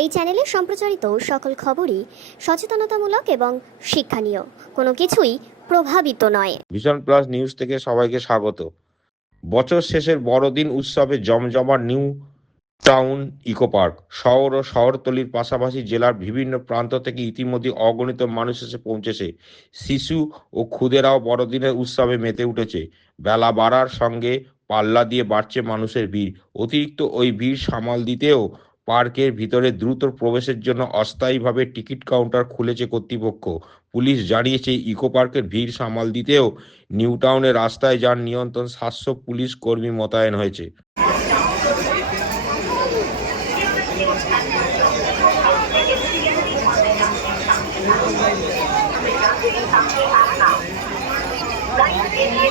এই চ্যানেলে সম্প্রচারিত সকল খবরই সচেতনতামূলক এবং শিক্ষণীয়, কোনো কিছুই প্রভাবিত নয়। ভিশন প্লাস নিউজ থেকে সবাইকে স্বাগত। বছর শেষের বড়দিন উৎসবে জমজমাট নিউ টাউন ইকো পার্ক। শহর ও শহরতলির পাশাপাশি জেলার বিভিন্ন প্রান্ত থেকে ইতিমধ্যে অগণিত মানুষ এসে পৌঁছেছে। শিশু ও ক্ষুদেরাও বড়দিনের উৎসবে মেতে উঠেছে। বেলা বাড়ার সঙ্গে পাল্লা দিয়ে বাড়ছে মানুষের ভিড়। অতিরিক্ত ওই ভিড় সামাল দিতেও পার্কের ভিতরে দ্রুত প্রবেশের জন্য অস্থায়ীভাবে টিকিট কাউন্টার খুলেছে কর্তৃপক্ষ। পুলিশ জানিয়েছে, ইকো পার্কের ভিড় সামাল দিতেও নিউ টাউনের রাস্তায় যান নিয়ন্ত্রণ 700 পুলিশ কর্মী মোতায়েন হয়েছে। लाइन के लिए